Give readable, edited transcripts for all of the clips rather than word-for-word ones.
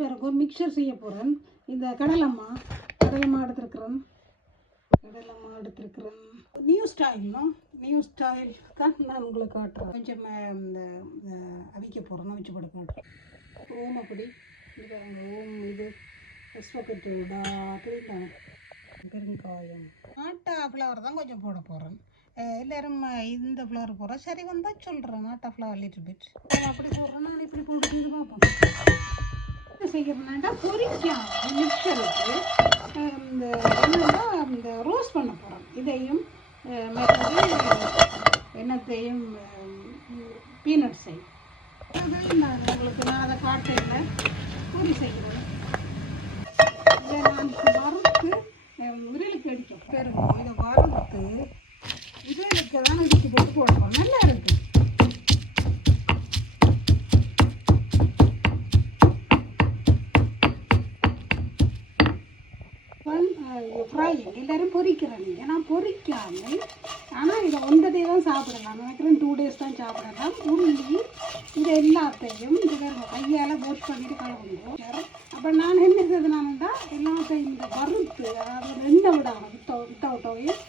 பிறகு மிக்சர் செய்ய போகிறேன். இந்த கடலம்மா எடுத்துருக்குறேன். நியூ ஸ்டைல் தான் நான் உங்களுக்கு காட்டுறேன். கொஞ்சம் இந்த அவிக்க போகிறேன், அவிச்சு போட காட்டுறேன். ஓம் அப்படி ஓம் இது ஸ்பக்கெட்டோட தெரியுதானே பெருங்காயம் ஆட்டா ஃப்ளவர் தான் கொஞ்சம் போட போகிறேன். எல்லோரும் இந்த ஃப்ளவர் போடுறேன். சரி வந்தால் சொல்கிறேன். ஆட்டா ஃப்ளவர் லிட்டில் பிட் அப்படி போடுறேன். நான் இப்படி போட்டு இது பார்ப்போம். செய்யணும்னா பொரிக்கலாம் மிக்சருக்கு. இந்த என்னன்னா இந்த ரோஸ்ட் பண்ண போகிறோம். இதையும் மற்றது என்னத்தையும் பீனட்ஸையும் நான் உங்களுக்கு அதை காட்டையில் பொரி செய்கிறேன். இதை நான் வறுத்து விரலுக்கு அடிக்கும் பெருகும். இதை வறுத்து விரலுக்கு தான் இடிச்சு போட்டு போடுவோம். நல்லா இருக்குது. ஃப்ரைங் எல்லோரும் பொரிக்கிறாங்க. நான் பொரிக்காமல் ஆனால் இதை ஒன்றதே தான் சாப்பிடலாம். நினைக்கிறேன் 2 days தான் சாப்பிடலாம். உள்ளி இது எல்லாத்தையும் இது கையால் வாஷ் பண்ணிட்டு கலந்துடும். அப்போ நான் என்ன செய்தனால்டா எல்லாத்தையும் இந்த வறுத்து, அதாவது எண்ணெய் விடாமல் விட்டோயும்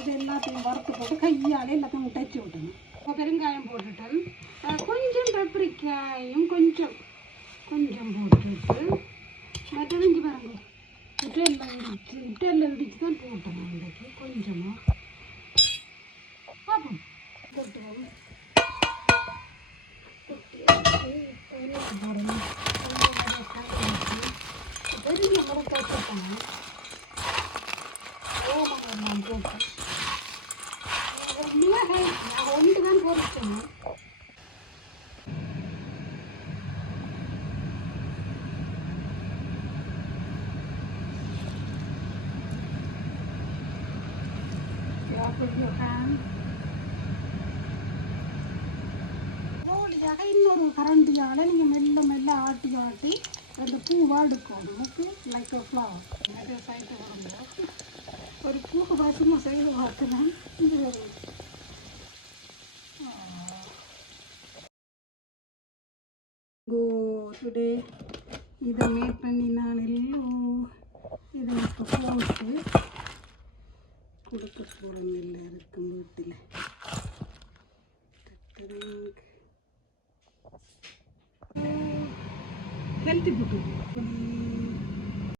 இது எல்லாத்தையும் வறுத்து போட்டு கையால் எல்லாத்தையும் உடைச்சி விட்டணும். இப்போ பெருங்காயம் போட்டுட்டேன். கொஞ்சம் பெப்பரிக்காயும் கொஞ்சம் போட்டுட்டு மற்றது இஞ்சி பாருங்க இட்டெல்லாம் இடிச்சு தான் போட்டேன். இன்றைக்கு கொஞ்சமாக பார்ப்போம். கொட்டுவோம். போடணும். பெரிய முறைக்காய் போட்டேன். ஓமம் நான் போட்டேன். மிளகாய் நான் ஒன்று தான் பொறிச்சேன். இன்னொரு கரண்டியால் நீங்கள் மெல்ல ஆட்டி அந்த பூவாக எடுக்கணும். ஓகே, லைக் ஃப்ளவர் நிறைய சைட்டு வரும்போது ஒரு பூக்கு பாசுமா செய்து பார்க்கலாம். இது வரும். டுடே இதை மேட் பண்ணி நான் இதை இப்போ போட்டு கொடுக்க போகிறேன். எல்லாருக்கும் வீட்டில் ஹெல்த்தி ஃபுட்டு